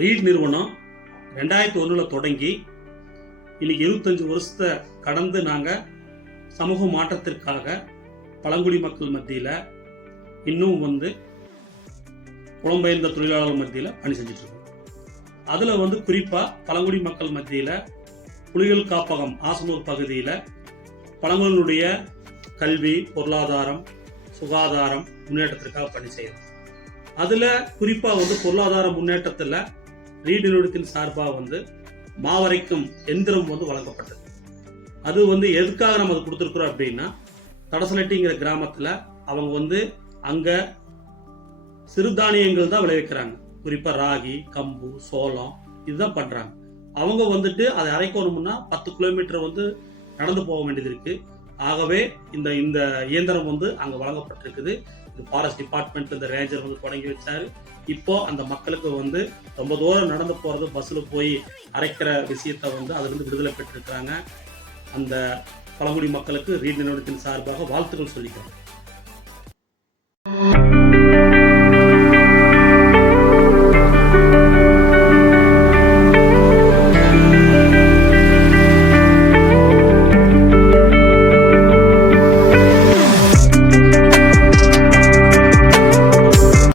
Read நிறுவனம் 2001 தொடங்கி இன்னைக்கு 25 வருஷத்தை கடந்து நாங்கள் சமூக மாற்றத்திற்காக பழங்குடி மக்கள் மத்தியில் இன்னும் புலம்பெயர்ந்த தொழிலாளர்கள் மத்தியில் பணி செஞ்சுட்டு இருக்கோம். அதில் குறிப்பாக பழங்குடி மக்கள் மத்தியில் புலிகள் காப்பகம் ஆசனூர் பகுதியில் பழங்குடியினுடைய கல்வி, பொருளாதாரம், சுகாதாரம் முன்னேற்றத்திற்காக பணி செய்யணும். அதில் குறிப்பாக பொருளாதார முன்னேற்றத்தில் ரீட் நிறுவனத்தின் சார்பாக மாவரைக்கும் எந்திரம் வழங்கப்பட்டது. அது எதுக்காக நம்ம அதை கொடுத்துருக்குறோம் அப்படின்னா, தடசலட்டிங்கிற கிராமத்தில் அவங்க அங்கே சிறுதானியங்கள் தான் விளைவிக்கிறாங்க. குறிப்பாக ராகி, கம்பு, சோளம் இதுதான் பண்ணுறாங்க. அவங்க அதை அரைக்கணும்னா 10 கிலோமீட்டர் நடந்து போக வேண்டியது இருக்கு. ஆகவே இந்த இயந்திரம் அங்கே வழங்கப்பட்டிருக்குது. இது ஃபாரஸ்ட் டிபார்ட்மெண்ட் இந்த ரேஞ்சர் தொடங்கி வச்சாரு. இப்போ அந்த மக்களுக்கு ரொம்ப தூரம் நடந்து போறது, பஸ்ஸில் போய் அரைக்கிற விஷயத்த அதுலேருந்து விடுதலை பெற்றிருக்கிறாங்க. அந்த பழங்குடி மக்களுக்கு ரீட் நிறுவனத்தின் சார்பாக வாழ்த்துக்கள் சொல்லிக்கிறோம்.